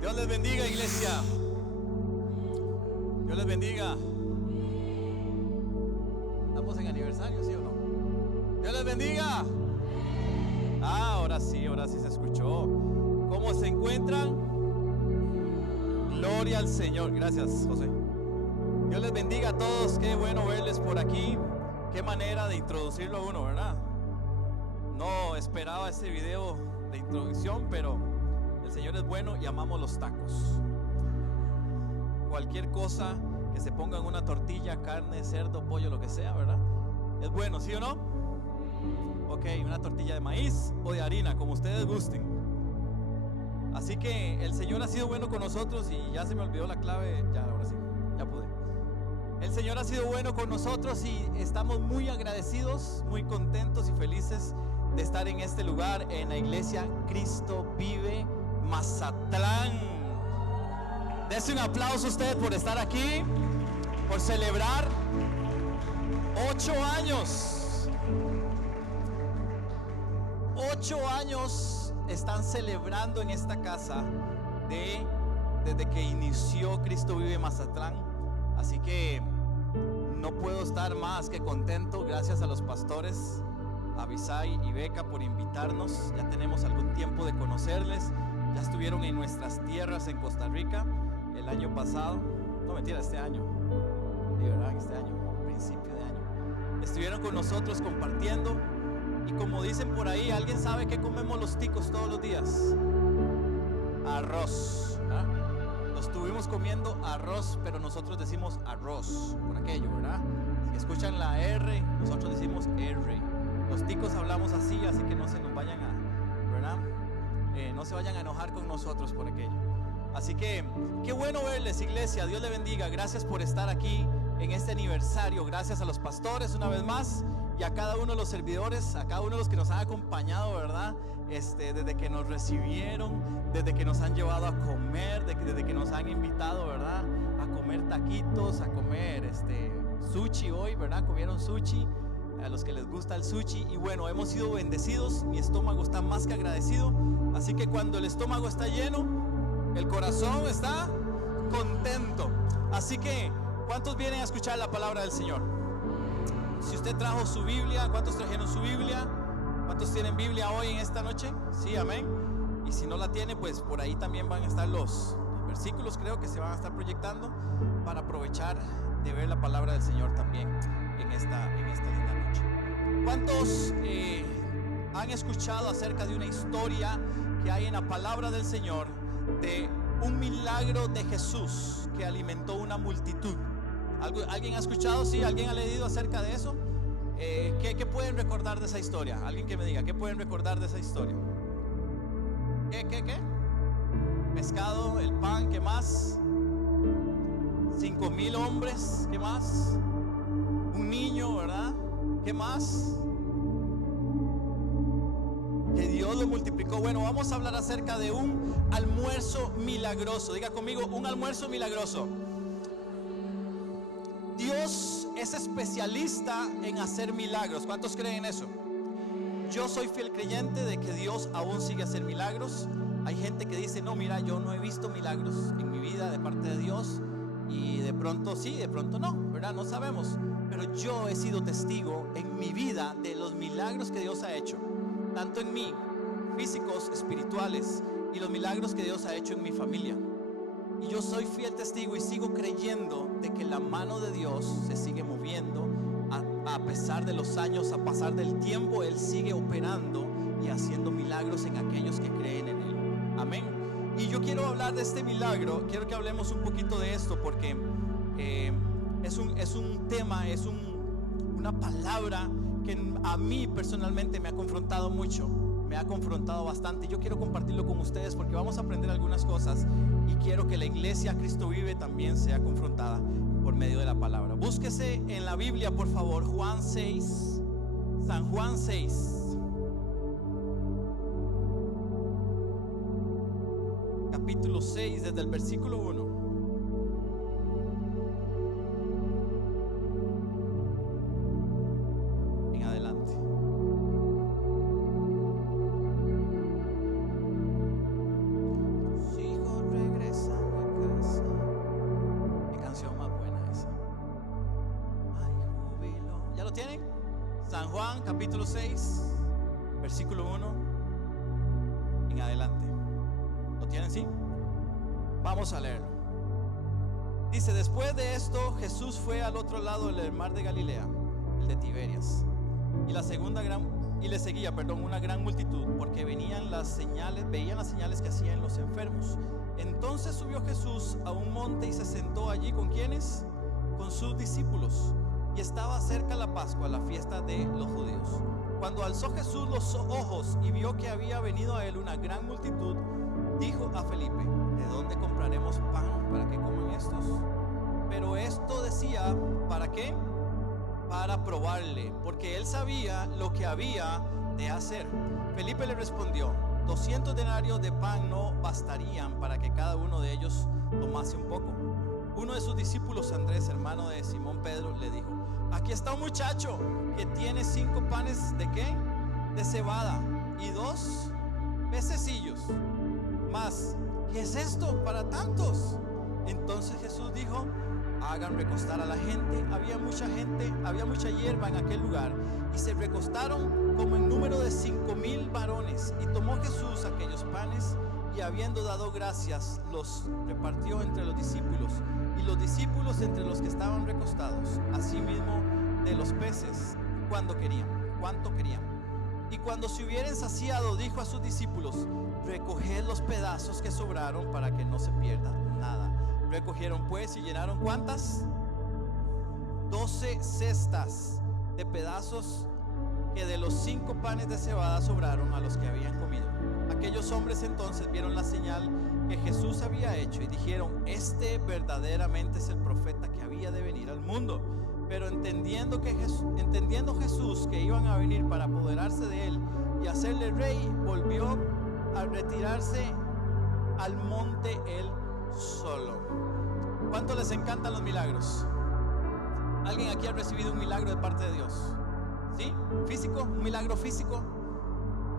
Dios les bendiga, iglesia. Dios les bendiga. ¿Estamos en aniversario, sí o no? Dios les bendiga. Ahora sí se escuchó. ¿Cómo se encuentran? Gloria al Señor. Gracias, José. Dios les bendiga a todos. Qué bueno verles por aquí. Qué manera de introducirlo a uno, ¿verdad? No esperaba este video de introducción, pero el Señor es bueno y amamos los tacos. Cualquier cosa que se ponga en una tortilla, carne, cerdo, pollo, lo que sea, ¿verdad? Es bueno, ¿sí o no? Ok, una tortilla de maíz o de harina, como ustedes gusten. Así que el Señor ha sido bueno con nosotros y ya se me olvidó la clave. Ya, ahora sí, ya pude. El Señor ha sido bueno con nosotros y estamos muy agradecidos, muy contentos y felices de estar en este lugar, en la iglesia Cristo Vive Mazatlán. Dese un aplauso a usted por estar aquí, por celebrar 8 años. 8 años están celebrando en esta casa desde que inició Cristo Vive Mazatlán. Así que no puedo estar más que contento. Gracias a los pastores Abisai y Beca por invitarnos. Ya tenemos algún tiempo de conocerles. Ya estuvieron en nuestras tierras en Costa Rica el año pasado. No, mentira, este año. De verdad, este año, principio de año. Estuvieron con nosotros compartiendo. Y como dicen por ahí, ¿alguien sabe qué comemos los ticos todos los días? Arroz, ¿verdad? Nos estuvimos comiendo arroz, pero nosotros decimos arroz, por aquello, ¿verdad? Si escuchan la R, nosotros decimos R. Los ticos hablamos así que no se nos vayan a, ¿verdad? No se vayan a enojar con nosotros por aquello. Así que, qué bueno verles, iglesia. Dios le bendiga. Gracias por estar aquí en este aniversario. Gracias a los pastores una vez más y a cada uno de los servidores, a cada uno de los que nos han acompañado, ¿verdad? Desde que nos recibieron, desde que nos han llevado a comer, desde que nos han invitado, ¿verdad? A comer taquitos, a comer sushi hoy, ¿verdad? Comieron sushi, a los que les gusta el sushi. Y bueno, hemos sido bendecidos. Mi estómago está más que agradecido. Así que cuando el estómago está lleno, el corazón está contento. Así que, ¿cuántos vienen a escuchar la palabra del Señor? Si usted trajo su Biblia, ¿cuántos trajeron su Biblia? ¿Cuántos tienen Biblia hoy en esta noche? Sí, amén. Y si no la tiene, pues por ahí también van a estar los versículos, creo que se van a estar proyectando para aprovechar de ver la palabra del Señor también en esta linda noche. ¿Cuántos han escuchado acerca de una historia que hay en la palabra del Señor de un milagro de Jesús que alimentó una multitud? ¿Alguien ha escuchado? ¿Sí? ¿Alguien ha leído acerca de eso? ¿Qué pueden recordar de esa historia? Alguien que me diga, ¿qué pueden recordar de esa historia? ¿Qué? Pescado, el pan, ¿qué más? 5,000 hombres, ¿qué más? Un niño, ¿verdad? ¿Qué más? Que Dios lo multiplicó. Bueno, vamos a hablar acerca de un almuerzo milagroso. Diga conmigo, un almuerzo milagroso. Dios es especialista en hacer milagros. ¿Cuántos creen eso? Yo soy fiel creyente de que Dios aún sigue haciendo milagros. Hay gente que dice, no, mira, yo no he visto milagros en mi vida de parte de Dios. Y de pronto sí, de pronto no, ¿verdad? No sabemos. Pero yo he sido testigo en mi vida de los milagros que Dios ha hecho, tanto en mí, físicos, espirituales, y los milagros que Dios ha hecho en mi familia. Y yo soy fiel testigo y sigo creyendo de que la mano de Dios se sigue moviendo a pesar de los años, a pasar del tiempo. Él sigue operando y haciendo milagros en aquellos que creen en Él. Amén. Y yo quiero hablar de este milagro. Quiero que hablemos un poquito de esto porque es un tema, una palabra que a mí personalmente me ha confrontado mucho. Me ha confrontado bastante. Yo quiero compartirlo con ustedes porque vamos a aprender algunas cosas y quiero que la iglesia Cristo Vive también sea confrontada por medio de la palabra. Búsquese en la Biblia, por favor, Juan 6, San Juan 6, capítulo 6, desde el versículo 1. tienen? San Juan capítulo 6, versículo 1 en adelante. ¿Lo tienen? ¿Sí? Vamos a leerlo. Dice: después de esto, Jesús fue al otro lado del mar de Galilea, el de Tiberias, y le seguía, una gran multitud, porque veían las señales que hacían los enfermos. Entonces subió Jesús a un monte y se sentó allí. ¿Con quiénes? Con sus discípulos. Y estaba cerca la Pascua, la fiesta de los judíos. Cuando alzó Jesús los ojos y vio que había venido a él una gran multitud, dijo a Felipe: ¿de dónde compraremos pan para que coman estos? Pero esto decía, ¿para qué? Para probarle, porque él sabía lo que había de hacer. Felipe le respondió: 200 denarios de pan no bastarían para que cada uno de ellos tomase un poco. Uno de sus discípulos, Andrés, hermano de Simón Pedro, le dijo: aquí está un muchacho que tiene 5 panes ¿de qué? De cebada y 2 pececillos. Mas, ¿qué es esto para tantos? Entonces Jesús dijo: hagan recostar a la gente. Había mucha hierba en aquel lugar, y se recostaron como en número de 5,000 varones. Y tomó Jesús aquellos panes, y habiendo dado gracias, los repartió entre los discípulos, y los discípulos entre los que estaban recostados, asimismo de los peces, cuanto querían. Y cuando se hubieran saciado, dijo a sus discípulos: recoged los pedazos que sobraron para que no se pierda nada. Recogieron pues y llenaron ¿cuántas? 12 cestas de pedazos que de los 5 panes de cebada sobraron a los que habían comido. Aquellos hombres entonces vieron la señal que Jesús había hecho y dijeron: este verdaderamente es el profeta que había de venir al mundo. Pero entendiendo Jesús que iban a venir para apoderarse de él y hacerle rey, volvió a retirarse al monte él solo. ¿Cuánto les encantan los milagros? ¿Alguien aquí ha recibido un milagro de parte de Dios? ¿Sí? ¿Físico? ¿Un milagro físico?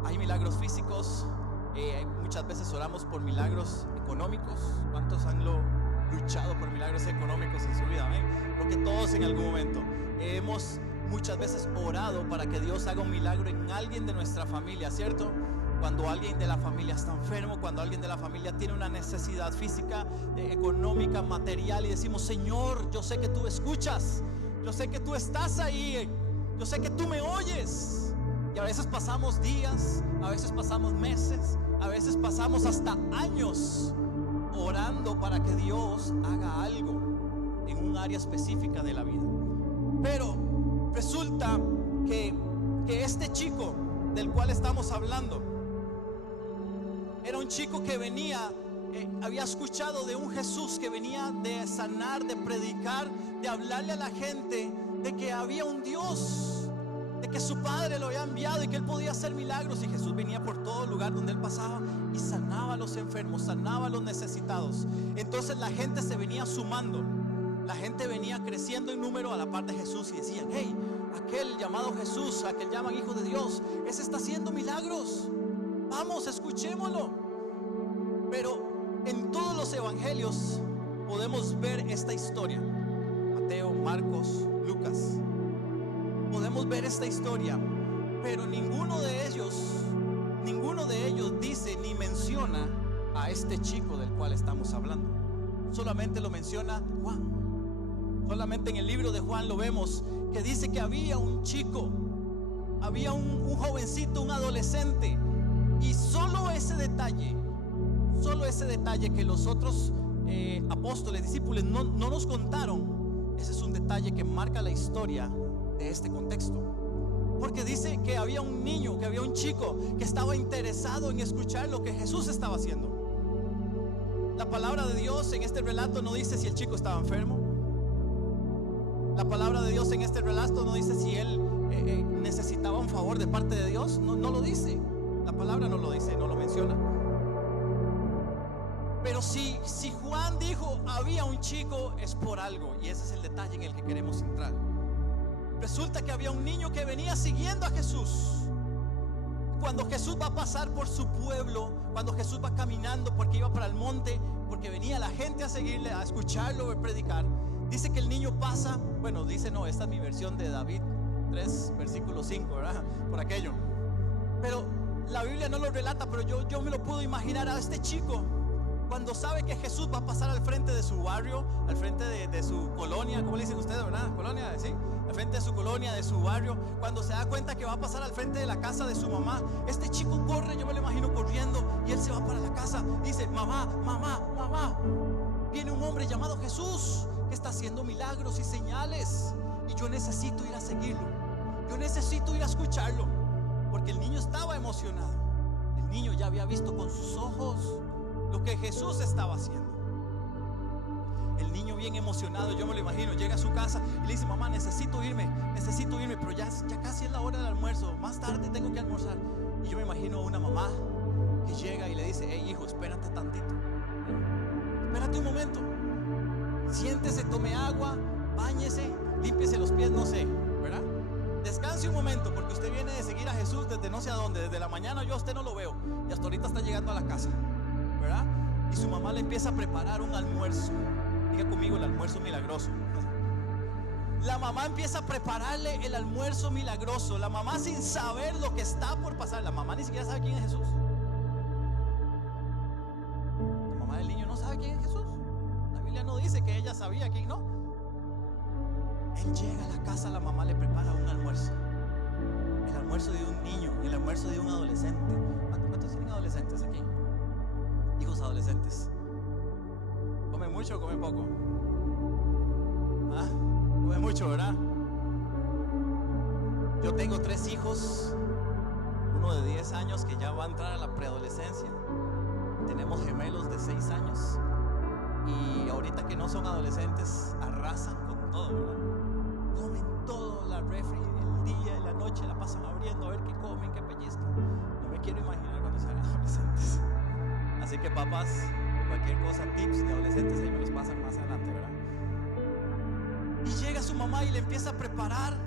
Hay milagros físicos. Muchas veces oramos por milagros económicos. ¿Cuántos han luchado por milagros económicos en su vida? Creo que todos en algún momento hemos muchas veces orado para que Dios haga un milagro en alguien de nuestra familia, ¿cierto? Cuando alguien de la familia está enfermo, cuando alguien de la familia tiene una necesidad física, económica, material, y decimos: Señor, yo sé que tú escuchas, yo sé que tú estás ahí, yo sé que tú me oyes. Y a veces pasamos días, a veces pasamos meses, a veces pasamos hasta años orando para que Dios haga algo en un área específica de la vida. Pero resulta que este chico del cual estamos hablando era un chico que venía, había escuchado de un Jesús que venía de sanar, de predicar, de hablarle a la gente de que había un Dios, de que su padre lo había enviado y que él podía hacer milagros. Y Jesús venía por todo lugar donde él pasaba y sanaba a los enfermos, sanaba a los necesitados. Entonces la gente se venía sumando, la gente venía creciendo en número a la par de Jesús, y decían: hey, aquel llamado Jesús, aquel llaman hijo de Dios, ese está haciendo milagros, vamos, escuchémoslo. Pero en todos los evangelios podemos ver esta historia: Mateo, Marcos, Lucas. Podemos ver esta historia, pero ninguno de ellos dice ni menciona a este chico del cual estamos hablando. Solamente lo menciona Juan. Solamente en el libro de Juan lo vemos, que dice que había un chico, había un jovencito, un adolescente. Y solo ese detalle que los otros apóstoles, discípulos no nos contaron, ese es un detalle que marca la historia de este contexto. Porque dice que había un niño, que había un chico que estaba interesado en escuchar lo que Jesús estaba haciendo. La palabra de Dios en este relato no dice si el chico estaba enfermo. La palabra de Dios en este relato no dice si él necesitaba un favor de parte de Dios. No lo dice. La palabra no lo dice, no lo menciona. Pero si Juan dijo había un chico, es por algo, y ese es el detalle en el que queremos entrar. Resulta que había un niño que venía siguiendo a Jesús. Cuando Jesús va a pasar por su pueblo, cuando Jesús va caminando porque iba para el monte, porque venía la gente a seguirle, a escucharlo, a predicar, dice que el niño pasa, bueno, dice no, esta es mi versión de David, 3, versículo 5, ¿verdad? Por aquello. Pero la Biblia no lo relata, pero yo me lo puedo imaginar a este chico cuando sabe que Jesús va a pasar al frente de su barrio, al frente de su colonia. ¿Cómo le dicen ustedes, verdad? Colonia, ¿sí? Al frente de su colonia, de su barrio. Cuando se da cuenta que va a pasar al frente de la casa de su mamá, este chico corre, yo me lo imagino corriendo, y él se va para la casa y dice: mamá, mamá, mamá, viene un hombre llamado Jesús que está haciendo milagros y señales, y yo necesito ir a seguirlo, yo necesito ir a escucharlo. Porque el niño estaba emocionado. El niño ya había visto con sus ojos lo que Jesús estaba haciendo. El niño bien emocionado, yo me lo imagino, llega a su casa y le dice: mamá, necesito irme, pero ya casi es la hora del almuerzo, más tarde tengo que almorzar. Y yo me imagino a una mamá que llega y le dice: hey hijo, espérate tantito, espérate un momento, siéntese, tome agua, báñese, límpiese los pies, no sé, ¿verdad? Descanse un momento, porque usted viene de seguir a Jesús desde no sé a dónde, desde la mañana yo a usted no lo veo, y hasta ahorita está llegando a la casa, ¿verdad? Y su mamá le empieza a preparar un almuerzo. Diga conmigo: el almuerzo milagroso. La mamá empieza a prepararle el almuerzo milagroso. La mamá, sin saber lo que está por pasar, la mamá ni siquiera sabe quién es Jesús. La mamá del niño no sabe quién es Jesús. La Biblia no dice que ella sabía quién, no. Él llega a la casa, la mamá le prepara un almuerzo. El almuerzo de un niño, el almuerzo de un adolescente. ¿Cuántos tienen adolescentes aquí? Hijos adolescentes. ¿Comen mucho o comen poco? Comen mucho, ¿verdad? Yo tengo 3 hijos. Uno de 10 años que ya va a entrar a la preadolescencia. Tenemos gemelos de 6 años. Y ahorita que no son adolescentes, arrasan con todo, ¿verdad? Comen todo, la refri, el día y la noche la pasan abriendo a ver qué comen, qué pellizcan. No me quiero imaginar cuando sean adolescentes. Así que papás, cualquier cosa, tips de adolescentes, ahí me los pasan más adelante, ¿verdad? Y llega su mamá y le empieza a preparar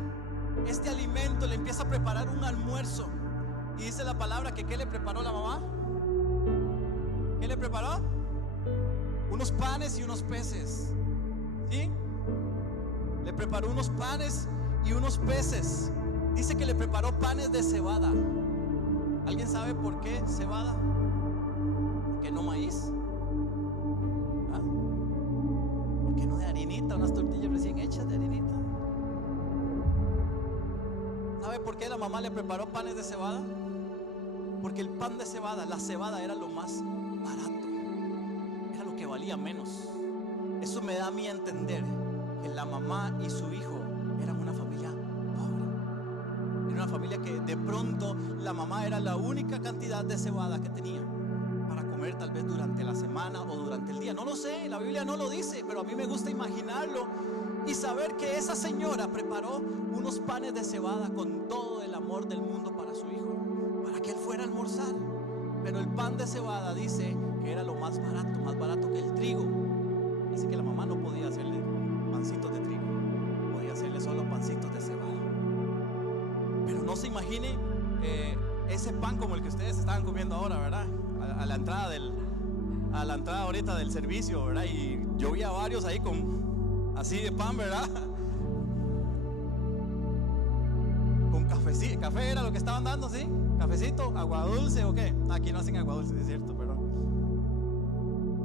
este alimento, le empieza a preparar un almuerzo. Y dice la palabra que ¿qué le preparó la mamá? ¿Qué le preparó? Unos panes y unos peces. ¿Sí? Le preparó unos panes y unos peces. Dice que le preparó panes de cebada. ¿Alguien sabe por qué cebada? ¿Por qué no maíz? ¿Ah? ¿Por qué no de harinita? Unas tortillas recién hechas de harinita. ¿Sabe por qué la mamá le preparó panes de cebada? Porque el pan de cebada, la cebada era lo más barato, era lo que valía menos. Eso me da a mí a entender que la mamá y su hijo eran una familia pobre. Era una familia que de pronto la mamá era la única cantidad de cebada que tenía para comer, tal vez durante la semana o durante el día. No lo sé, la Biblia no lo dice, pero a mí me gusta imaginarlo y saber que esa señora preparó unos panes de cebada con todo el amor del mundo para su hijo, para que él fuera a almorzar. Pero el pan de cebada dice que era lo más barato que el trigo. Así que la mamá no podía hacerle pancitos de trigo, podía hacerle solo pancitos de cebada. Pero no se imagine ese pan como el que ustedes estaban comiendo ahora, ¿verdad? A la entrada ahorita del servicio, ¿verdad? Y yo vi a varios ahí con así de pan, ¿verdad? Con café era lo que estaban dando, ¿sí? Cafecito, agua dulce o qué. Aquí no hacen agua dulce, es cierto, pero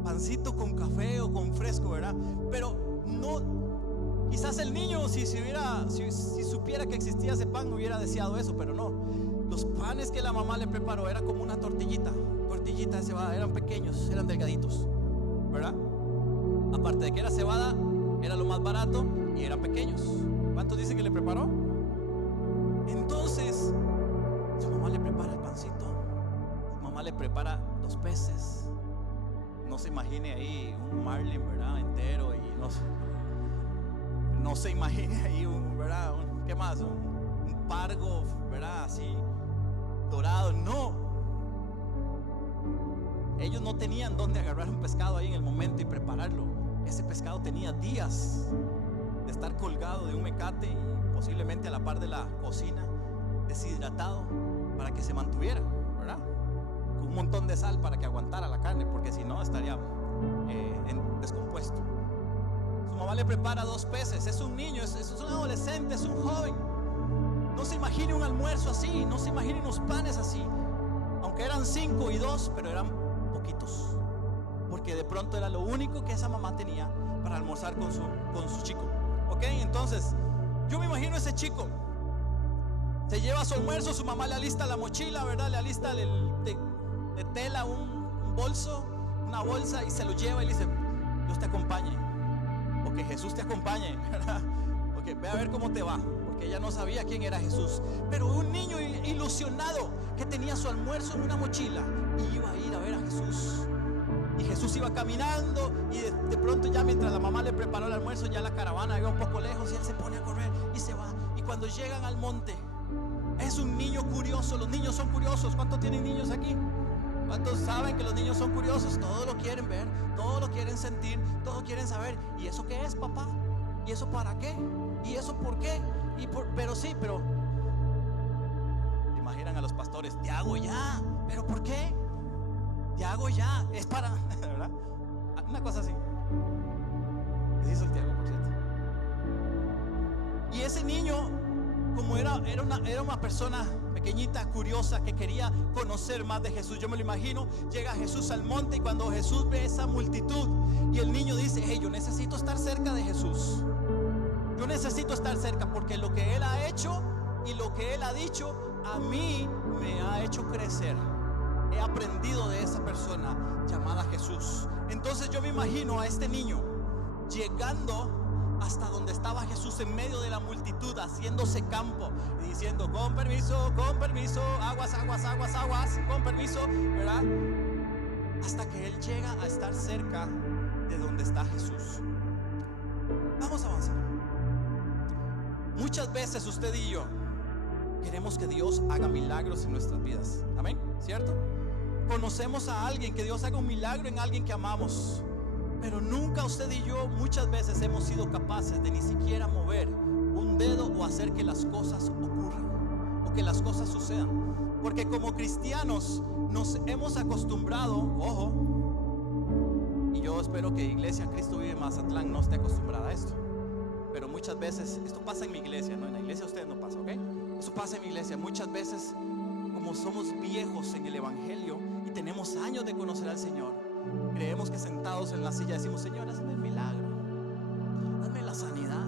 pancito con café o con fresco, ¿verdad? Pero no, quizás el niño si supiera que existía ese pan hubiera deseado eso, pero no. Los panes que la mamá le preparó era como una tortillita de cebada, eran pequeños, eran delgaditos, ¿verdad? Aparte de que era cebada, era lo más barato y eran pequeños. ¿Cuántos dice que le preparó? Entonces su mamá le prepara el pancito, su mamá le prepara los peces. No se imagine ahí un marlin, ¿verdad? Entero, y no se imagine ahí ¿verdad? ¿Qué más? Un pargo, ¿verdad? Así dorado. No. Ellos no tenían dónde agarrar un pescado ahí en el momento y prepararlo. Ese pescado tenía días de estar colgado de un mecate y posiblemente a la par de la cocina, deshidratado, para que se mantuviera, ¿verdad? Con un montón de sal para que aguantara la carne, porque si no estaría descompuesto. Su mamá le prepara 2 peces. Es un niño, es un adolescente, es un joven. almuerzo así, no se imaginen unos panes así, aunque eran 5 y 2, pero eran poquitos, porque de pronto era lo único que esa mamá tenía para almorzar con su chico. Ok, entonces yo me imagino ese chico, se lleva su almuerzo, su mamá le alista la mochila, ¿verdad? Le alista de tela un bolso, una bolsa, y se lo lleva y le dice: Dios te acompañe, o que Jesús te acompañe, ¿verdad? Ok, ve a ver cómo te va, porque ella no sabía quién era Jesús, pero un niño ilusionado que tenía su almuerzo en una mochila y iba a ir a ver a Jesús. Y Jesús iba caminando, y de pronto, ya mientras la mamá le preparó el almuerzo, ya la caravana iba un poco lejos y él se pone a correr y se va. Y cuando llegan al monte, es un niño curioso. Los niños son curiosos. ¿Cuántos tienen niños aquí? ¿Cuántos saben que los niños son curiosos? Todo lo quieren ver, todo lo quieren sentir, todo quieren saber. ¿Y eso qué es, papá? ¿Y eso para qué? ¿Y eso por qué? Pero sí, pero ¿se imaginan a los pastores? Te hago ya. ¿Pero por qué? Te hago ya. Es para, ¿verdad? Una cosa así. ¿Qué hizo el Tiago, por cierto? Y ese niño, como era una persona pequeñita, curiosa, que quería conocer más de Jesús. Yo me lo imagino, llega Jesús al monte, y cuando Jesús ve esa multitud, y el niño dice: hey, yo necesito estar cerca de Jesús. Yo necesito estar cerca, porque lo que Él ha hecho y lo que Él ha dicho a mí me ha hecho crecer. He aprendido de esa persona llamada Jesús. Entonces yo me imagino a este niño llegando hasta donde estaba Jesús, en medio de la multitud, haciéndose campo y diciendo: con permiso, aguas, aguas, aguas, aguas, con permiso, ¿verdad? Hasta que Él llega a estar cerca de donde está Jesús. Vamos a avanzar. Muchas veces usted y yo queremos que Dios haga milagros en nuestras vidas. Amén, ¿cierto? Conocemos a alguien, que Dios haga un milagro en alguien que amamos, pero nunca usted y yo muchas veces hemos sido capaces de ni siquiera mover un dedo o hacer que las cosas ocurran o que las cosas sucedan. Porque como cristianos nos hemos acostumbrado, ojo, y yo espero que Iglesia Cristo Vive Mazatlán no esté acostumbrada a esto, pero muchas veces, esto pasa en mi iglesia, no en la iglesia de ustedes no pasa, ¿ok? Eso pasa en mi iglesia. Muchas veces, como somos viejos en el evangelio y tenemos años de conocer al Señor, creemos que sentados en la silla decimos: Señor, hazme el milagro, hazme la sanidad,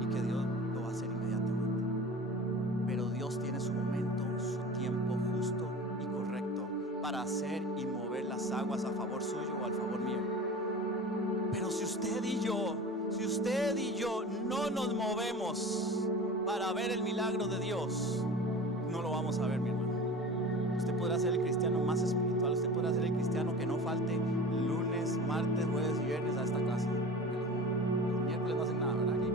y que Dios lo va a hacer inmediatamente. Pero Dios tiene su momento, su tiempo justo y correcto para hacer y mover las aguas a favor suyo o al favor mío. Pero si usted y yo no nos movemos para ver el milagro de Dios, no lo vamos a ver, mi hermano. Usted podrá ser el cristiano más espiritual, usted podrá ser el cristiano que no falte lunes, martes, jueves y viernes a esta casa. Los miércoles no hacen nada, ¿verdad? Aquí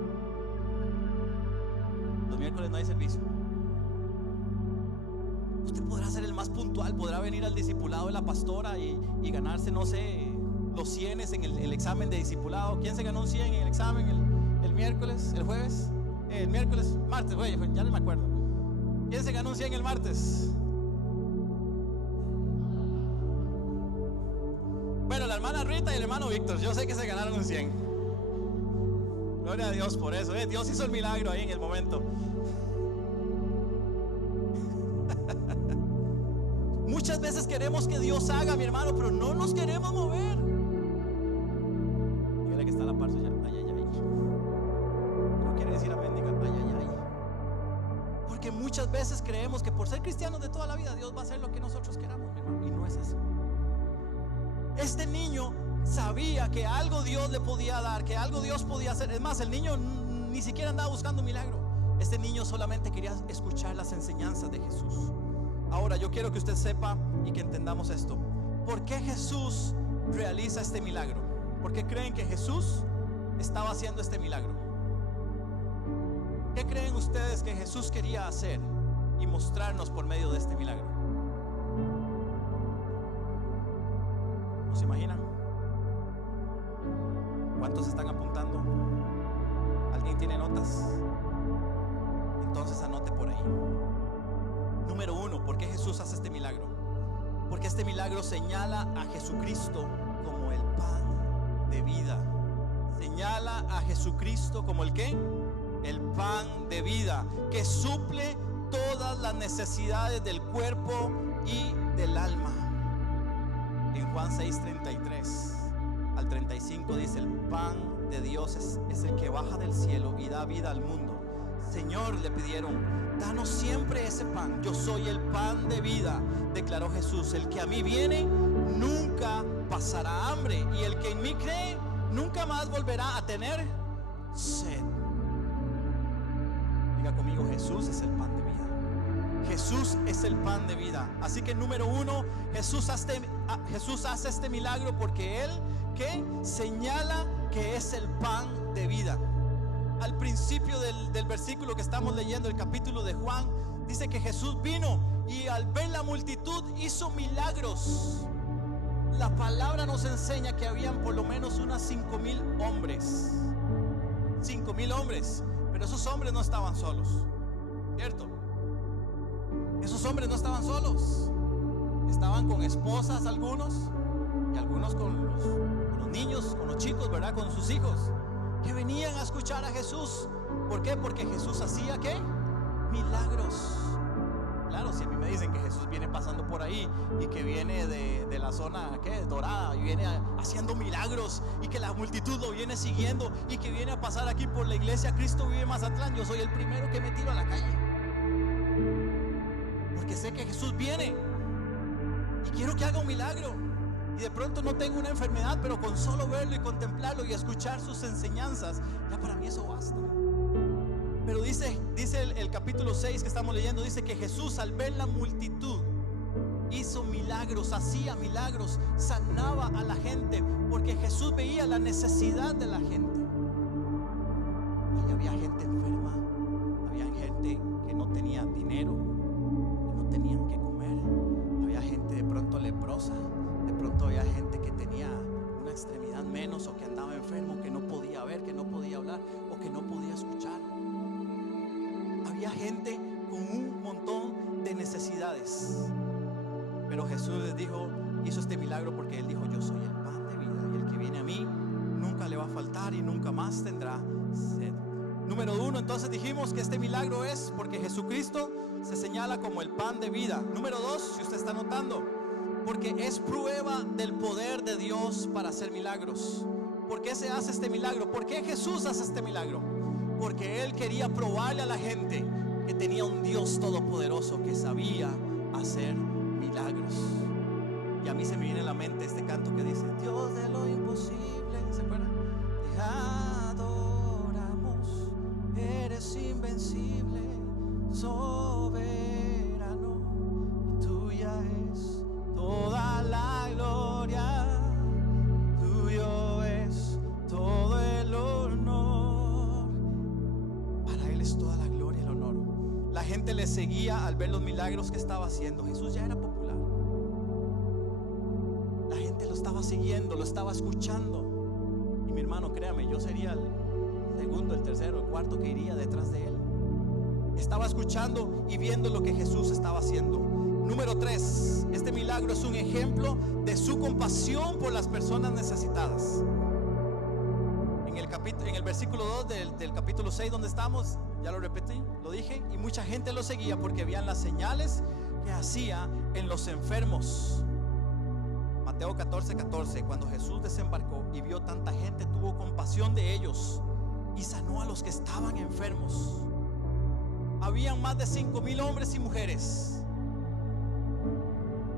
los miércoles no hay servicio. Usted podrá ser el más puntual, podrá venir al discipulado de la pastora y ganarse, no sé, los 100 en el examen de discipulado. ¿Quién se ganó un 100 en el examen el miércoles, el jueves? El miércoles, martes, güey, ya no me acuerdo. ¿Quién se ganó un 100 el martes? Bueno, la hermana Rita y el hermano Víctor, yo sé que se ganaron un 100. Gloria a Dios por eso. Dios hizo el milagro ahí en el momento. Muchas veces queremos que Dios haga, mi hermano, pero no nos queremos mover. Dígale que está la par suya. Ay, ay, ay. No quiere decir amén, diga ay, ay, ay. Porque muchas veces creemos que por ser cristianos de toda la vida Dios va a hacer lo que nosotros queramos, mi hermano, y no es así. Este niño sabía que algo Dios le podía dar, que algo Dios podía hacer. Es más, el niño ni siquiera andaba buscando un milagro. Este niño solamente quería escuchar las enseñanzas de Jesús. Ahora yo quiero que usted sepa y que entendamos esto. ¿Por qué Jesús realiza este milagro? ¿Por qué creen que Jesús estaba haciendo este milagro? ¿Qué creen ustedes que Jesús quería hacer y mostrarnos por medio de este milagro? ¿No se imaginan? ¿Cuántos están apuntando? ¿Alguien tiene notas? Entonces anote por ahí. Número 1, ¿por qué Jesús hace este milagro? Porque este milagro señala a Jesucristo como el pan de vida. Señala a Jesucristo como el ¿qué? El pan de vida, que suple todas las necesidades del cuerpo y del alma. En Juan 6:33 al 35 dice: el pan de Dios es el que baja del cielo y da vida al mundo. Señor, le pidieron, danos siempre ese pan. Yo soy el pan de vida, declaró Jesús. El que a mí viene nunca pasará hambre, y el que en mí cree nunca más volverá a tener sed. Diga conmigo: Jesús es el pan de vida. Jesús es el pan de vida. Así que número uno, Jesús hace este milagro porque Él señala que es el pan de vida. Al principio del versículo que estamos leyendo, el capítulo de Juan, dice que Jesús vino y al ver la multitud hizo milagros. La palabra nos enseña que habían por lo menos unas 5,000 hombres. 5,000 hombres. Pero esos hombres no estaban solos, ¿cierto? Esos hombres no estaban solos. Estaban con esposas algunos, y algunos con los niños, con los chicos, ¿verdad? Con sus hijos, que venían a escuchar a Jesús. ¿Por qué? Porque Jesús hacía ¿qué? Milagros. Claro, si a mí me dicen que Jesús viene pasando por ahí y que viene de la zona ¿qué? Dorada, y viene haciendo milagros, y que la multitud lo viene siguiendo, y que viene a pasar aquí por la iglesia Cristo Vive Mazatlán, yo soy el primero que me tiro a la calle, porque sé que Jesús viene y quiero que haga un milagro. Y de pronto no tengo una enfermedad, pero con solo verlo y contemplarlo y escuchar sus enseñanzas, ya para mí eso basta. Pero dice el capítulo 6 que estamos leyendo, dice que Jesús, al ver la multitud, hizo milagros, hacía milagros, sanaba a la gente, porque Jesús veía la necesidad de la gente. Y había gente enferma, había gente que no tenía dinero, que no tenían que comer, había gente de pronto leprosa, de pronto había gente que tenía una extremidad menos, o que andaba enfermo, que no podía ver, que no podía hablar, o que no podía escuchar. Había gente con un montón de necesidades. Pero Jesús les dijo, hizo este milagro porque Él dijo: yo soy el pan de vida, y el que viene a mí nunca le va a faltar y nunca más tendrá sed. Número uno, entonces dijimos que este milagro es porque Jesucristo se señala como el pan de vida. Número dos, si usted está notando, porque es prueba del poder de Dios para hacer milagros. ¿Por qué se hace este milagro? ¿Por qué Jesús hace este milagro? Porque Él quería probarle a la gente que tenía un Dios todopoderoso que sabía hacer milagros. Y a mí se me viene a la mente este canto que dice: Dios de lo imposible, ¿se acuerdan? Te adoramos, eres invencible, soberano, y tuya es toda la gloria, tuyo es todo el honor. Para Él es toda la gloria y el honor. La gente le seguía al ver los milagros que estaba haciendo. Jesús ya era popular. La gente lo estaba siguiendo, lo estaba escuchando. Y mi hermano, créame, yo sería el segundo, el tercero, el cuarto que iría detrás de Él. Estaba escuchando y viendo lo que Jesús estaba haciendo. Número 3, este milagro es un ejemplo de su compasión por las personas necesitadas. En el versículo 2 del capítulo 6 donde estamos, ya lo repetí, lo dije, y mucha gente lo seguía porque veían las señales que hacía en los enfermos. Mateo 14:14, cuando Jesús desembarcó y vio tanta gente, tuvo compasión de ellos y sanó a los que estaban enfermos. Habían más de 5,000 hombres y mujeres.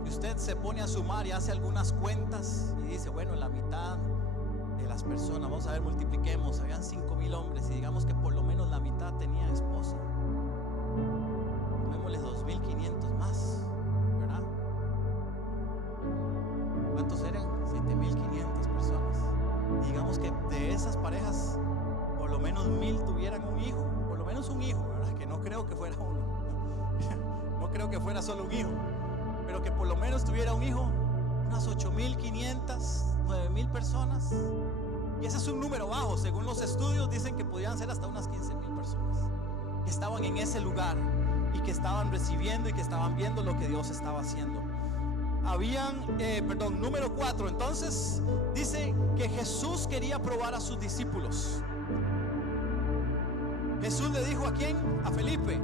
Si usted se pone a sumar y hace algunas cuentas y dice, bueno, la mitad de las personas, vamos a ver, multipliquemos, habían 5,000 hombres, y digamos que por lo menos la mitad tenía esposa, tomémosle 2,500 más, ¿verdad? ¿Cuántos eran? 7,500 personas. Y digamos que de esas parejas por lo menos 1,000 tuvieran un hijo, por lo menos un hijo, ¿verdad? Que no creo que fuera uno, no creo que fuera solo un hijo, pero que por lo menos tuviera un hijo. Unas 8,500, 9,000 personas. Y ese es un número bajo. Según los estudios dicen que podían ser hasta unas 15,000 personas que estaban en ese lugar y que estaban recibiendo y que estaban viendo lo que Dios estaba haciendo. Número 4. Entonces dice que Jesús quería probar a sus discípulos. Jesús le dijo, ¿a quién? A Felipe: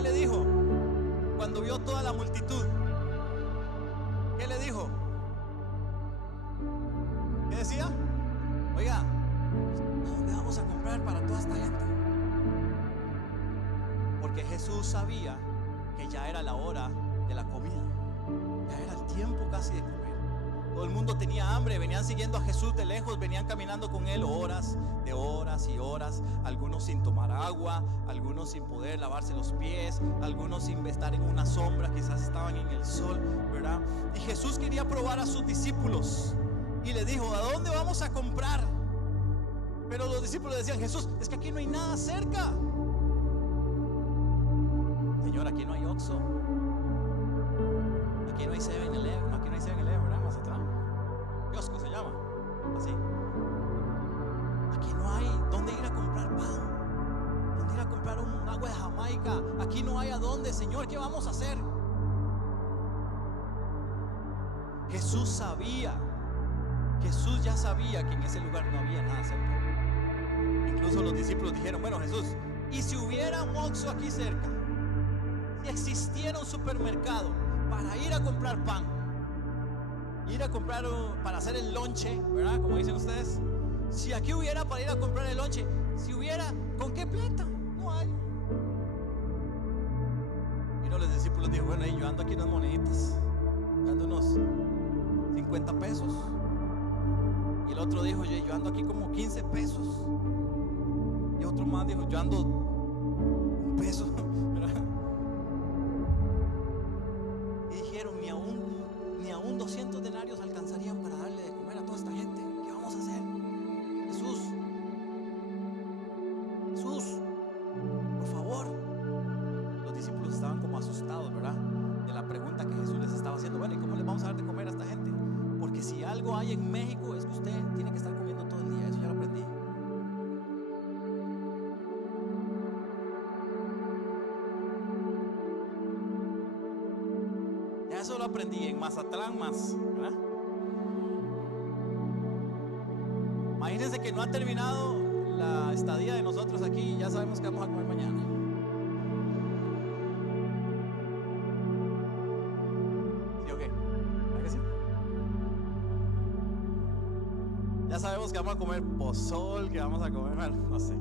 ¿Qué le dijo? Cuando vio toda la multitud, ¿qué le dijo? ¿Qué decía? Oiga, ¿a dónde vamos a comprar para toda esta gente? Porque Jesús sabía que ya era la hora de la comida, ya era el tiempo casi de comer. Todo el mundo tenía hambre, venían siguiendo a Jesús de lejos, venían caminando con él horas y horas, algunos sin tomar agua, algunos sin poder lavarse los pies, algunos sin estar en una sombra, quizás estaban en el sol, ¿verdad? Y Jesús quería probar a sus discípulos y le dijo: ¿a dónde vamos a comprar? Pero los discípulos decían: Jesús, es que aquí no hay nada cerca. Señor, aquí no hay Oxxo, aquí no hay 7-Eleven, aquí no hay 7-Eleven, ¿verdad? Más atrás, kiosco se llama, así. Aquí no hay dónde ir a comprar pan, dónde ir a comprar un agua de Jamaica. Aquí no hay a dónde, Señor, ¿qué vamos a hacer? Jesús sabía, Jesús ya sabía que en ese lugar no había nada cerca. Incluso los discípulos dijeron: bueno, Jesús, ¿y si hubiera un Oxxo aquí cerca? Si existiera un supermercado para ir a comprar pan, ir a comprar para hacer el lonche, ¿verdad? Como dicen ustedes. Si aquí hubiera para ir a comprar el lonche, si hubiera, ¿con qué plata? No hay. Y uno de los discípulos dijo: bueno, yo ando aquí unas moneditas, ando unos 50 pesos. Y el otro dijo: yo ando aquí como 15 pesos. Y otro más dijo: yo ando un peso. Y dijeron: ni aún 200 denarios alcanzarían para darle de comer a toda esta gente. ¿Qué vamos a hacer? Jesús, por favor. Los discípulos estaban como asustados, ¿verdad? De la pregunta que Jesús les estaba haciendo. Bueno, ¿y cómo les vamos a dar de comer a esta gente? Porque si algo hay en México es que usted tiene que estar comiendo todo el día. Eso ya lo aprendí. Ya eso lo aprendí en Mazatlán más, ¿verdad? Imagínense que no ha terminado la estadía de nosotros aquí y ya sabemos que vamos a comer mañana. ¿Sí o qué? ¿Verdad que sí? Ya sabemos que vamos a comer pozol, que vamos a comer, bueno, no sé.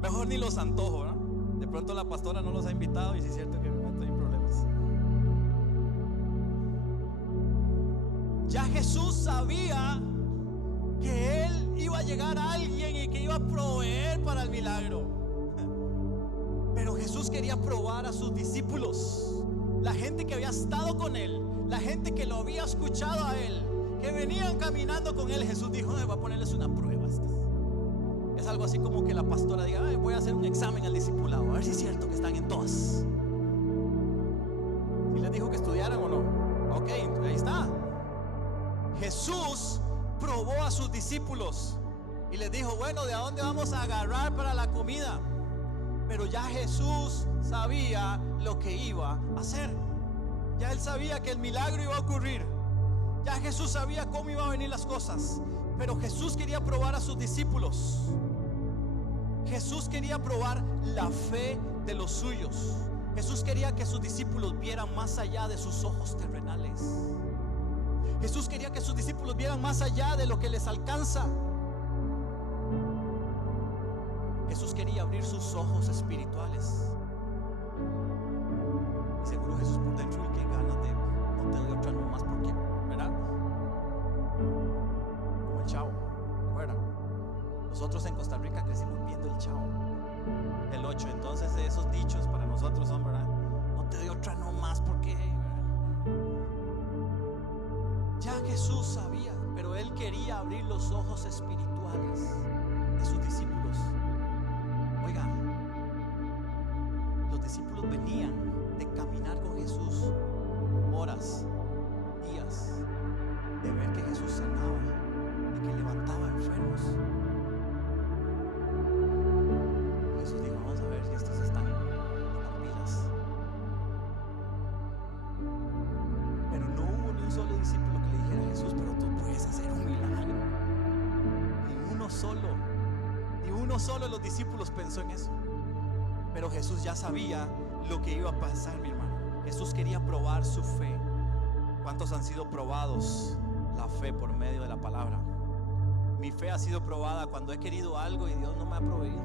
Mejor ni los antojo, ¿verdad? De pronto la pastora no los ha invitado y sí es cierto que me meto en problemas. Ya Jesús sabía que él iba a llegar a alguien y que iba a proveer para el milagro. Pero Jesús quería probar a sus discípulos, la gente que había estado con él, la gente que lo había escuchado a él, que venían caminando con él. Jesús dijo: voy a ponerles una prueba a estas. Es algo así como que la pastora diga: voy a hacer un examen al discipulado, a ver si es cierto que están en todas. ¿Sí les dijo que estudiaran o no? Ok, ahí está. Jesús probó a sus discípulos y les dijo: bueno, ¿de dónde vamos a agarrar para la comida? Pero ya Jesús sabía lo que iba a hacer. Ya él sabía que el milagro iba a ocurrir. Ya Jesús sabía cómo iban a venir las cosas. Pero Jesús quería probar a sus discípulos. Jesús quería probar la fe de los suyos. Jesús quería que sus discípulos vieran más allá de sus ojos terrenales. Jesús quería que sus discípulos vieran más allá de lo que les alcanza. Jesús quería abrir sus ojos espirituales. Y seguro Jesús por dentro, y qué ganas de no te doy otra nomás, porque, ¿verdad? Como el Chavo, ¿recuerdan? Nosotros en Costa Rica crecimos viendo el Chavo, el 8. Entonces esos dichos para nosotros son, ¿verdad? No te doy otra nomás, porque, ¿verdad? Ya Jesús sabía, pero él quería abrir los ojos espirituales de sus discípulos. Oiga, los discípulos venían de caminar con Jesús horas, días, de ver que Jesús sanaba, de que levantaba enfermos. Jesús dijo: vamos a ver si estos están pilas. Pero no hubo ni un solo discípulo que le dijera: Jesús, pero tú puedes hacer un milagro. Ni uno solo de los discípulos pensó en eso. Pero Jesús ya sabía lo que iba a pasar, mi hermano. Jesús quería probar su fe. ¿Cuántos han sido probados la fe por medio de la palabra? Mi fe ha sido probada cuando he querido algo y Dios no me ha proveído.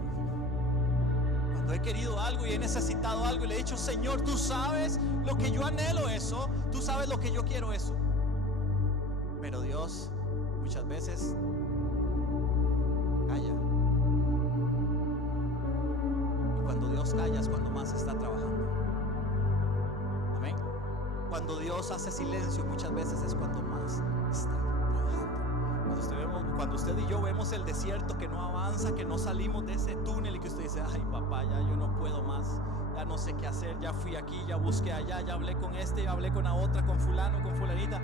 Cuando he querido algo y he necesitado algo y le he dicho: Señor, tú sabes lo que yo anhelo eso, tú sabes lo que yo quiero eso. Pero Dios muchas veces calla. Y cuando Dios calla es cuando más está trabajando. Amén. Cuando Dios hace silencio muchas veces es cuando más está trabajando. Cuando usted y yo vemos el desierto que no avanza, que no salimos de ese túnel y que usted dice: ay papá, ya yo no puedo más, ya no sé qué hacer, ya fui aquí, ya busqué allá, ya hablé con este, ya hablé con la otra, con fulano, con fulanita.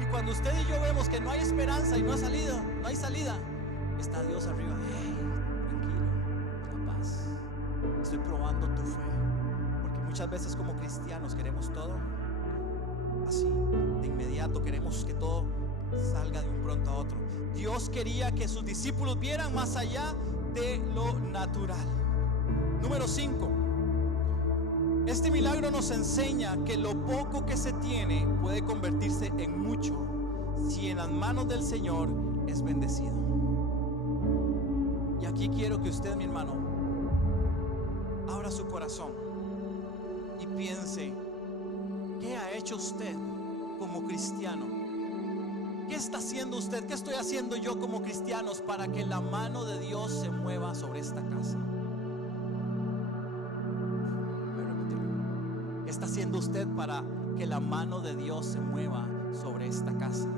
Y cuando usted y yo vemos que no hay esperanza y no hay salida, está Dios arriba. Hey, tranquilo, la paz, estoy probando tu fe. Porque muchas veces como cristianos queremos todo así, de inmediato, queremos que todo salga de un pronto a otro. Dios quería que sus discípulos vieran más allá de lo natural. Número 5. Este milagro nos enseña que lo poco que se tiene puede convertirse en mucho si en las manos del Señor es bendecido. Y aquí quiero que usted, mi hermano, abra su corazón y piense: ¿qué ha hecho usted como cristiano? ¿Qué está haciendo usted? ¿Qué estoy haciendo yo como cristianos para que la mano de Dios se mueva sobre esta casa? ¿Qué está haciendo usted para que la mano de Dios se mueva sobre esta casa?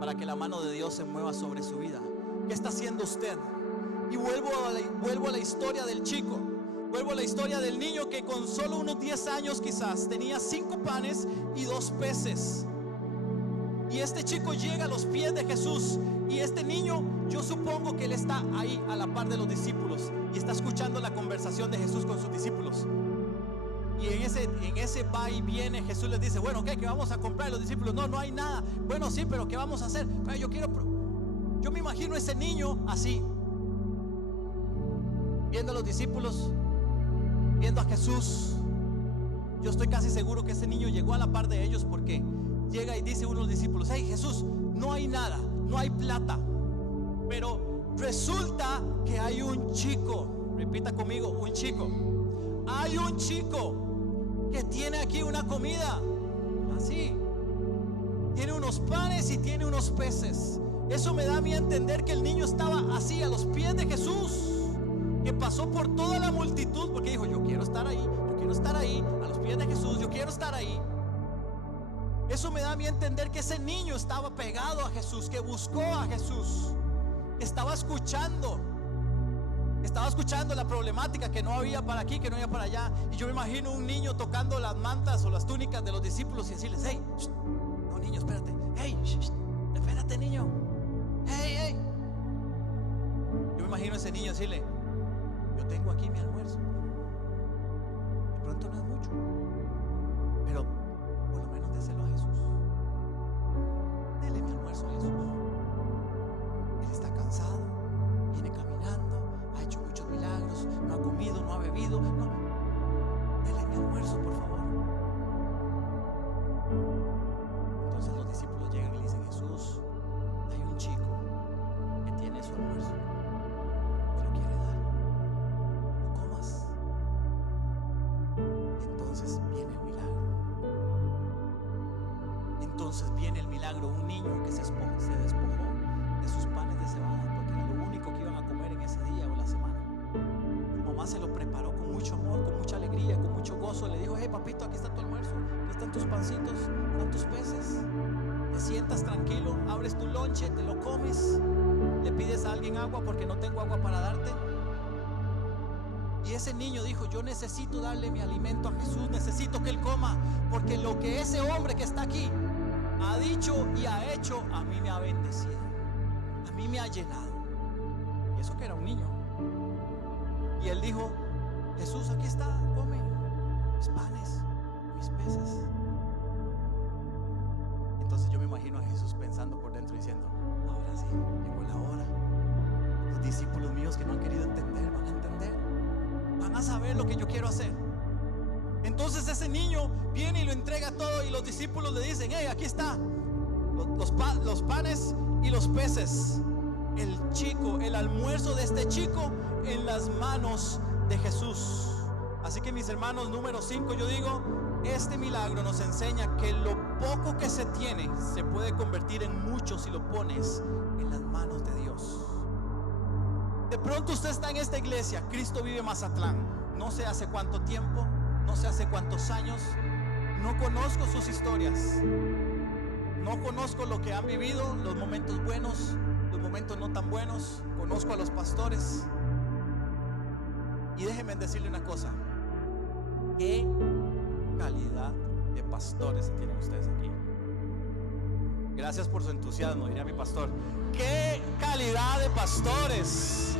Para que la mano de Dios se mueva sobre su vida. ¿Qué está haciendo usted? Y vuelvo a la historia del chico. Vuelvo a la historia del niño que con solo unos 10 años quizás tenía 5 panes y 2 peces. Y este chico llega a los pies de Jesús. Y este niño, yo supongo que él está ahí a la par de los discípulos y está escuchando la conversación de Jesús con sus discípulos. Y en ese va y viene, Jesús les dice: bueno, ¿qué vamos a comprar? Los discípulos: no hay nada. Bueno, sí, pero ¿qué vamos a hacer? Yo me imagino a ese niño así, viendo a los discípulos, viendo a Jesús. Yo estoy casi seguro que ese niño llegó a la par de ellos, porque llega y dice uno de los discípulos: hey Jesús, no hay nada, no hay plata, pero resulta que hay un chico. Repita conmigo: un chico. Hay un chico que tiene aquí una comida, así, tiene unos panes y tiene unos peces. Eso me da a mí a entender que el niño estaba así a los pies de Jesús, que pasó por toda la multitud, porque dijo: yo quiero estar ahí, a los pies de Jesús, yo quiero estar ahí. Eso me da a mí a entender que ese niño estaba pegado a Jesús, que buscó a Jesús, que estaba escuchando la problemática, que no había para aquí, que no había para allá. Y yo me imagino un niño tocando las mantas o las túnicas de los discípulos y decirles: hey, no niño, espérate, hey, espérate niño, hey. Yo me imagino a ese niño decirle: yo tengo aquí mi almuerzo, de pronto no es mucho, pero por lo menos déselo a Jesús. Dele mi almuerzo a Jesús. Él está cansado, viene caminando, ha hecho muchos milagros, no ha comido, no ha bebido, no. Dele mi almuerzo, por favor. Entonces los discípulos llegan y le dicen: Jesús, hay un chico que tiene su almuerzo, te lo quiere dar, no comas. Entonces viene el milagro. Un niño que se despojó de sus panes de cebada, porque era lo único que iban a comer en ese día o la semana. Su mamá se lo preparó con mucho amor, con mucha alegría, con mucho gozo. Le dijo: hey papito, aquí está tu almuerzo, aquí están tus pancitos, están tus peces. Te sientas tranquilo, abres tu lonche, te lo comes, le pides a alguien agua porque no tengo agua para darte. Y ese niño dijo: yo necesito darle mi alimento a Jesús, necesito que él coma, porque lo que ese hombre que está aquí ha dicho y ha hecho, a mí me ha bendecido, a mí me ha llenado. Y eso que era un niño. Y él dijo: Jesús, aquí está, come mis panes, mis peces. Entonces yo me imagino a Jesús pensando por dentro, diciendo: ahora sí, llegó la hora. Los discípulos míos que no han querido entender, van a entender, van a saber lo que yo quiero hacer. Entonces ese niño viene y lo entrega todo, y los discípulos le dicen: hey, aquí está los panes y los peces. El almuerzo de este chico en las manos de Jesús. Así que, mis hermanos, número 5, yo digo, este milagro nos enseña que lo poco que se tiene se puede convertir en mucho si lo pones en las manos de Dios. De pronto usted está en esta iglesia, Cristo Vive Mazatlán, no sé hace cuánto tiempo, no sé hace cuántos años, no conozco sus historias, no conozco lo que han vivido, los momentos buenos, los momentos no tan buenos. Conozco a los pastores, y déjenme decirle una cosa: qué calidad de pastores tienen ustedes aquí. Gracias por su entusiasmo, diría mi pastor. Qué calidad de pastores.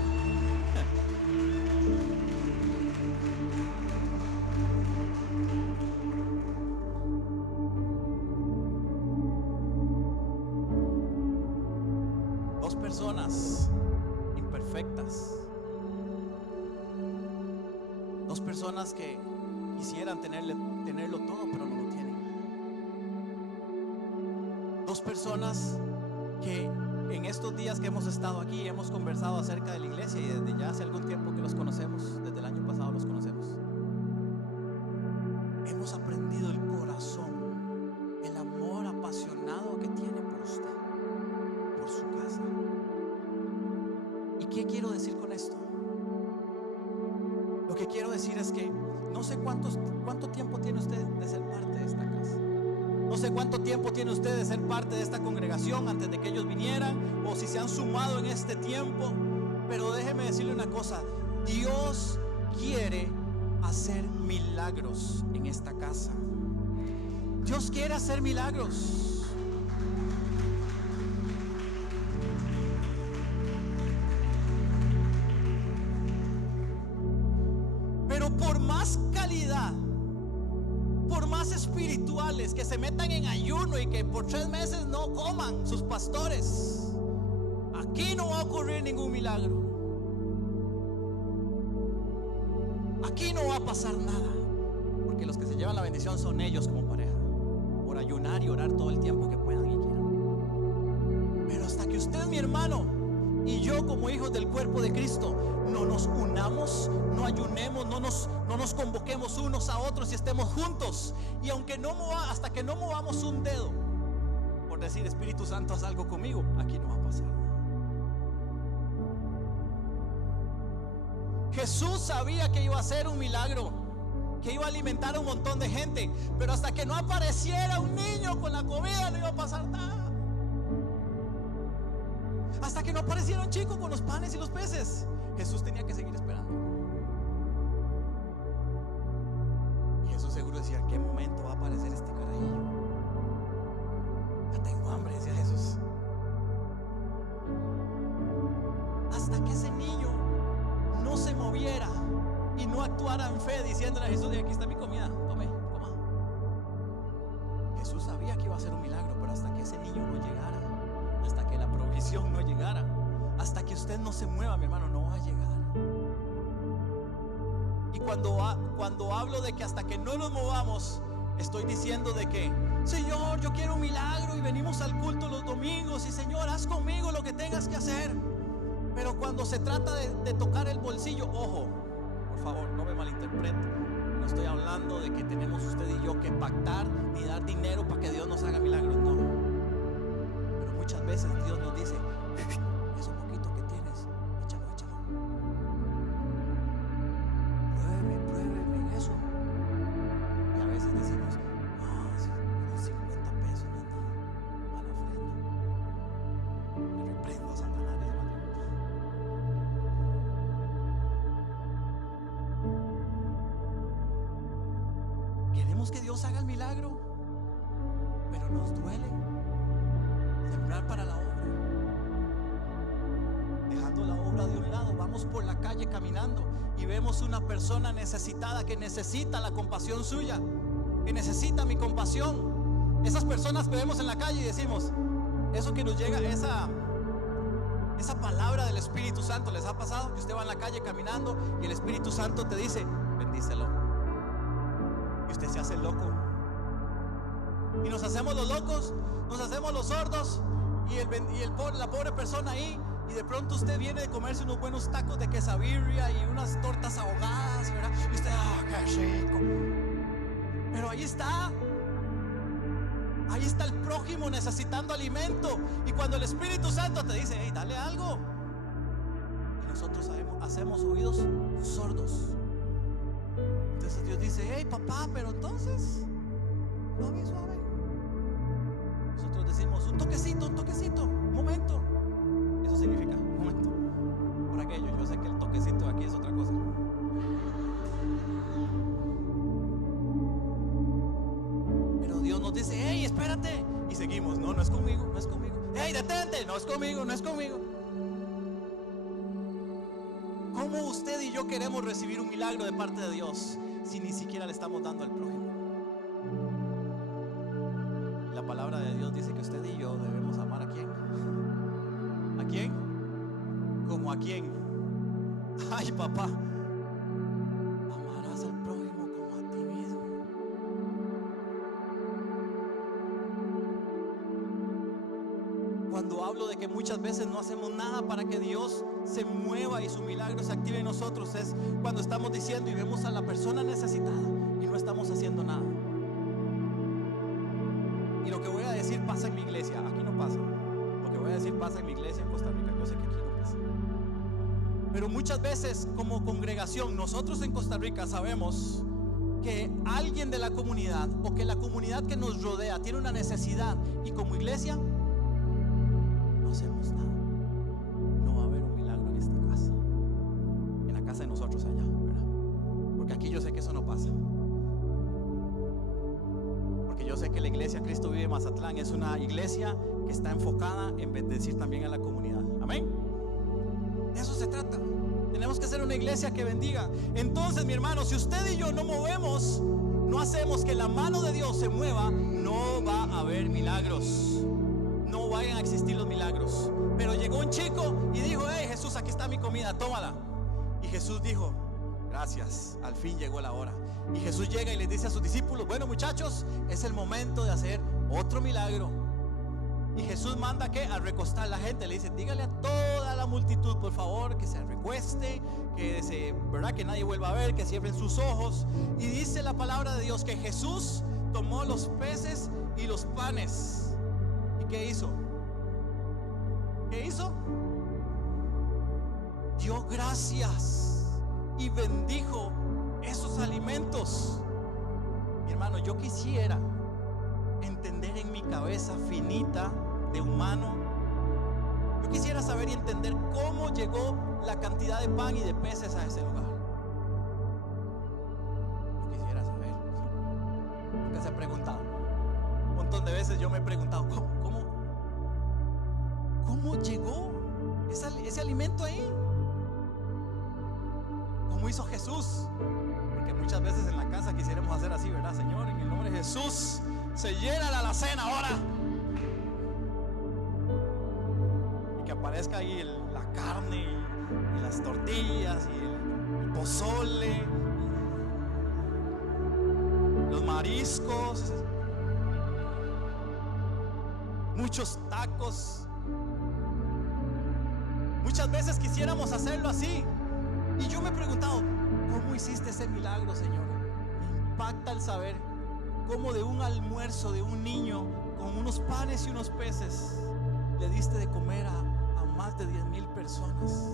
Dos personas imperfectas, dos personas que quisieran tenerlo todo, pero no lo tienen. Dos personas que en estos días que hemos estado aquí hemos conversado acerca de la iglesia, y desde ya hace algún tiempo que los conocemos, desde el año pasado los conocemos. Hemos aprendido el corazón, el amor apasionado que tiene por usted, por su casa. ¿Y qué quiero decir con esto? Lo que quiero decir es que no sé cuánto tiempo tiene usted de ser parte de esta casa. No sé cuánto tiempo tiene usted de ser parte de esta congregación antes de que ellos vinieran, o si se han sumado en este tiempo. Pero déjeme decirle una cosa: Dios quiere hacer milagros en esta casa. Dios quiere hacer milagros. Pero por más calidad, por más espirituales que se metan en ayuno y que por 3 meses no coman sus pastores, aquí no va a ocurrir ningún milagro. Aquí no va a pasar nada, porque los que se llevan la bendición son ellos como pareja, por ayunar y orar todo el tiempo que puedan y quieran. Pero hasta que usted, mi hermano, y yo como hijos del cuerpo de Cristo no nos unamos, no ayunemos, no nos convoquemos unos a otros y estemos juntos, y aunque hasta que no movamos un dedo por decir: Espíritu Santo, haz algo conmigo, aquí no va a pasar nada. Jesús sabía que iba a hacer un milagro, que iba a alimentar a un montón de gente, pero hasta que no apareciera un niño con la comida no iba a pasar nada. Hasta que no apareciera un chico con los panes y los peces, Jesús tenía que seguir esperando. Y Jesús seguro decía: ¿en qué momento va a aparecer este carajillo? Ya tengo hambre, decía Jesús. Hasta que ese niño no se moviera y no actuara en fe, diciéndole a Jesús: aquí está mi comida, tome, coma. Jesús sabía que iba a ser un milagro, pero hasta que ese niño no llegara, hasta que la provisión no llegara, hasta que usted no se mueva, mi hermano, no va a llegar. Y cuando hablo de que hasta que no nos movamos, estoy diciendo de que: Señor, yo quiero un milagro, y venimos al culto los domingos, y Señor, haz conmigo lo que tengas que hacer. Pero cuando se trata de tocar el bolsillo, ojo, por favor, no me malinterprete. No estoy hablando de que tenemos usted y yo que pactar ni dar dinero para que Dios nos haga milagros, no. Pero muchas veces Dios nos dice: eso poquito que tienes, échalo. Pruébeme en eso. Y a veces decimos: no, 50 pesos no es nada para la ofrenda. Le reprendo a Satanás, hermano. Queremos que Dios haga el milagro, pero nos duele sembrar para la obra. Dejando la obra de un lado, vamos por la calle caminando y vemos una persona necesitada que necesita la compasión suya, que necesita mi compasión. Esas personas que vemos en la calle y decimos: eso que nos llega, esa palabra del Espíritu Santo, ¿les ha pasado? Que usted va en la calle caminando y el Espíritu Santo te dice: bendícelo. Y usted se hace loco. Y nos hacemos los locos, nos hacemos los sordos. Y la pobre persona ahí, y de pronto usted viene de comerse unos buenos tacos de quesabirria y unas tortas ahogadas, ¿verdad? Y usted, qué rico. Pero ahí está el prójimo necesitando alimento. Y cuando el Espíritu Santo te dice, hey, dale algo, y nosotros hacemos oídos sordos. Entonces Dios dice, hey papá, pero entonces suave, suave. Nosotros decimos un toquecito, un momento. Eso significa un momento. Por aquello, yo sé que el toquecito de aquí es otra cosa. Pero Dios nos dice, hey, espérate. Y seguimos, no es conmigo, no es conmigo. Hey, detente, no es conmigo, no es conmigo. ¿Cómo usted y yo queremos recibir un milagro de parte de Dios si ni siquiera le estamos dando al prójimo? La palabra de Dios dice que usted y yo debemos amar ¿a quién? ¿A quién? ¿Como a quién? Ay, papá, amarás al prójimo como a ti mismo. Cuando hablo de que muchas veces no hacemos nada para que Dios se mueva y su milagro se active en nosotros, es cuando estamos diciendo y vemos a la persona necesitada y no estamos haciendo nada. Y lo que voy a decir pasa en mi iglesia, aquí no pasa. Lo que voy a decir pasa en mi iglesia en Costa Rica, yo sé que aquí no pasa. Pero muchas veces como congregación, nosotros en Costa Rica sabemos que alguien de la comunidad o que la comunidad que nos rodea tiene una necesidad, y como iglesia no hacemos nada. No va a haber un milagro en esta casa, en la casa de nosotros allá, ¿verdad? Porque aquí yo sé que eso no pasa. Yo sé que la iglesia Cristo Vive Mazatlán es una iglesia que está enfocada en bendecir también a la comunidad. Amén. De eso se trata. Tenemos que ser una iglesia que bendiga. Entonces, mi hermano, si usted y yo no movemos, no hacemos que la mano de Dios se mueva, no va a haber milagros. No vayan a existir los milagros. Pero llegó un chico y dijo, hey Jesús, aquí está mi comida, tómala. Y Jesús dijo, gracias, al fin llegó la hora. Y Jesús llega y les dice a sus discípulos, bueno muchachos, es el momento de hacer otro milagro. Y Jesús manda ¿qué? A recostar a la gente. Le dice, dígale a toda la multitud, por favor, que se recueste, ¿verdad? Que nadie vuelva a ver, que cierren sus ojos. Y dice la palabra de Dios que Jesús tomó los peces y los panes. ¿Y qué hizo? ¿Qué hizo? Dio gracias y bendijo esos alimentos. Mi hermano, yo quisiera entender en mi cabeza finita de humano, yo quisiera saber y entender cómo llegó la cantidad de pan y de peces a ese lugar. Yo quisiera saber. Nunca se ha preguntado. Un montón de veces yo me he preguntado ¿cómo llegó ese alimento ahí? ¿Cómo hizo Jesús? Porque muchas veces en la casa quisiéramos hacer así, ¿verdad? Señor, en el nombre de Jesús, se llena la alacena ahora. Y que aparezca ahí la carne y las tortillas y el pozole, los mariscos, muchos tacos. Muchas veces quisiéramos hacerlo así. Y yo me he preguntado, ¿cómo hiciste ese milagro, Señor? Me impacta el saber cómo de un almuerzo de un niño con unos panes y unos peces le diste de comer a más de 10,000 personas.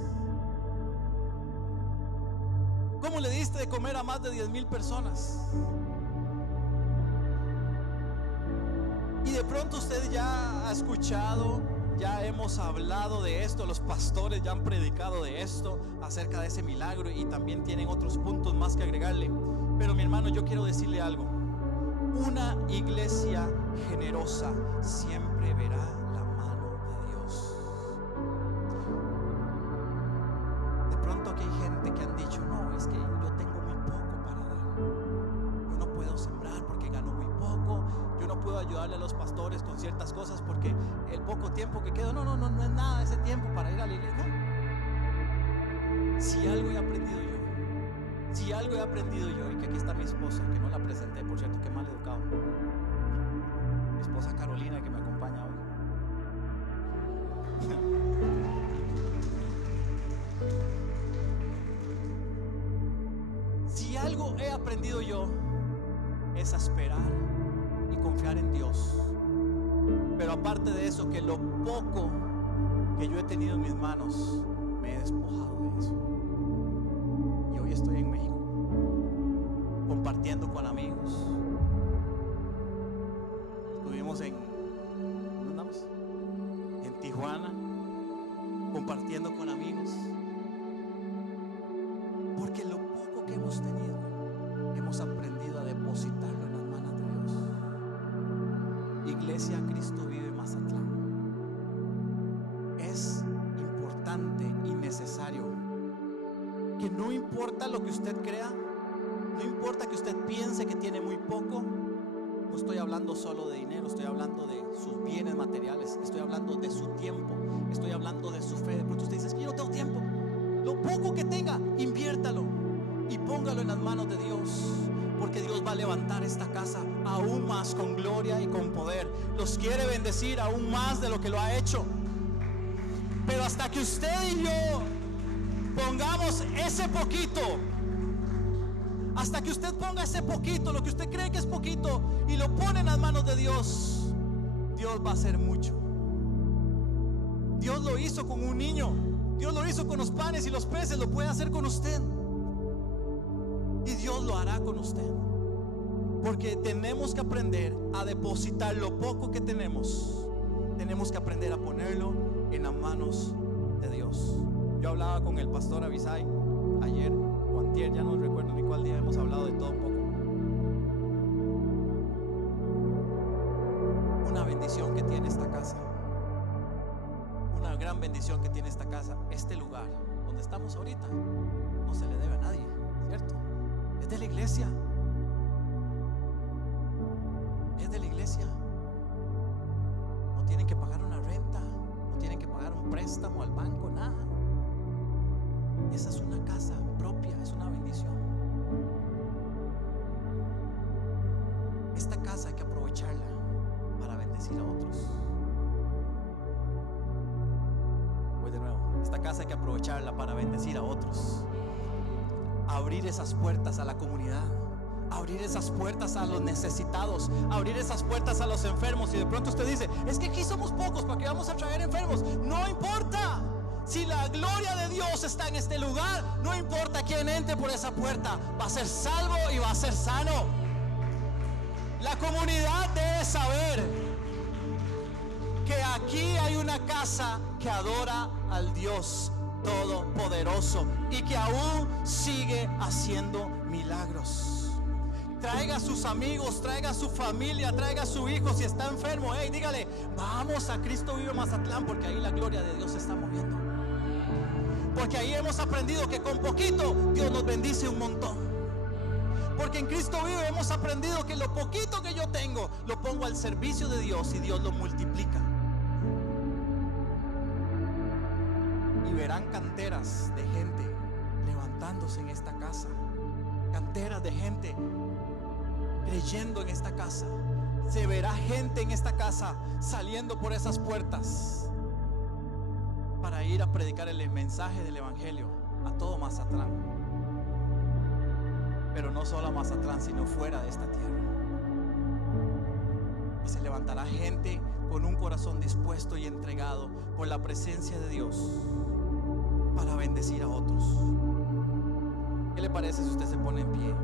¿Cómo le diste de comer a más de 10,000 personas? Y de pronto usted ya ha escuchado, ya hemos hablado de esto, los pastores ya han predicado de esto, acerca de ese milagro, y también tienen otros puntos más que agregarle. Pero mi hermano, yo quiero decirle algo. Una iglesia generosa siempre verá la mano de Dios. De pronto aquí hay gente que han dicho, no, es que yo tengo muy poco para dar. Yo no puedo sembrar porque gano muy poco. Yo no puedo ayudarle a los pastores con ciertas cosas porque el poco tiempo que queda, no es nada ese tiempo para ir a la iglesia. No. Si algo he aprendido yo, y que aquí está mi esposa, que no la presenté por cierto, pecado. Mi esposa Carolina, que me acompaña hoy. Si algo he aprendido yo es a esperar y confiar en Dios. Pero aparte de eso, que lo poco que yo he tenido en mis manos, me he despojado de eso. Y hoy estoy en México, compartiendo con amigos. Estuvimos ¿dónde andamos? En Tijuana, compartiendo con amigos. Porque lo poco que hemos tenido, hemos aprendido a depositarlo en las manos de Dios. Iglesia Cristo Vive Mazatlán, es importante y necesario que no importa lo que usted crea, no importa que usted piense que tiene muy poco. No estoy hablando solo de dinero, estoy hablando de sus bienes materiales, estoy hablando de su tiempo, estoy hablando de su fe. De pronto usted dice, es que yo no tengo tiempo. Lo poco que tenga, inviértalo y póngalo en las manos de Dios, porque Dios va a levantar esta casa aún más con gloria y con poder. Los quiere bendecir aún más de lo que lo ha hecho. Pero hasta que usted y yo pongamos ese poquito, hasta que usted ponga ese poquito, lo que usted cree que es poquito, y lo pone en las manos de Dios, Dios va a hacer mucho. Dios lo hizo con un niño, Dios lo hizo con los panes y los peces, lo puede hacer con usted. Y Dios lo hará con usted. Porque tenemos que aprender a depositar lo poco que tenemos. Tenemos que aprender a ponerlo en las manos de Dios. Yo hablaba con el pastor Abisai ayer o antier, ya no recuerdo ni cuál día, hemos hablado de todo un poco. Una bendición que tiene esta casa, una gran bendición que tiene esta casa, este lugar donde estamos ahorita, no se le debe a nadie, ¿cierto? Es de la iglesia. Es de la iglesia. No tienen que pagar una renta, no tienen que pagar un préstamo al banco, nada. Esa es una casa propia, es una bendición. Esta casa hay que aprovecharla para bendecir a otros. Voy de nuevo. Esta casa hay que aprovecharla para bendecir a otros. Abrir esas puertas a la comunidad, abrir esas puertas a los necesitados, abrir esas puertas a los enfermos. Y de pronto usted dice, es que aquí somos pocos, ¿para qué vamos a traer enfermos? No importa. Si la gloria de Dios está en este lugar, no importa quién entre por esa puerta, va a ser salvo y va a ser sano. La comunidad debe saber que aquí hay una casa que adora al Dios Todopoderoso y que aún sigue haciendo milagros. Traiga a sus amigos, traiga a su familia, traiga a su hijo. Si está enfermo, dígale, vamos a Cristo Vive Mazatlán, porque ahí la gloria de Dios se está moviendo. Porque ahí hemos aprendido que con poquito Dios nos bendice un montón. Porque en Cristo Vive hemos aprendido que lo poquito que yo tengo lo pongo al servicio de Dios y Dios lo multiplica. Y verán canteras de gente levantándose en esta casa, canteras de gente creyendo en esta casa. Se verá gente en esta casa saliendo por esas puertas para ir a predicar el mensaje del evangelio a todo Mazatlán. Pero no solo a Mazatlán, sino fuera de esta tierra. Y se levantará gente con un corazón dispuesto y entregado por la presencia de Dios para bendecir a otros. ¿Qué le parece si usted se pone en pie?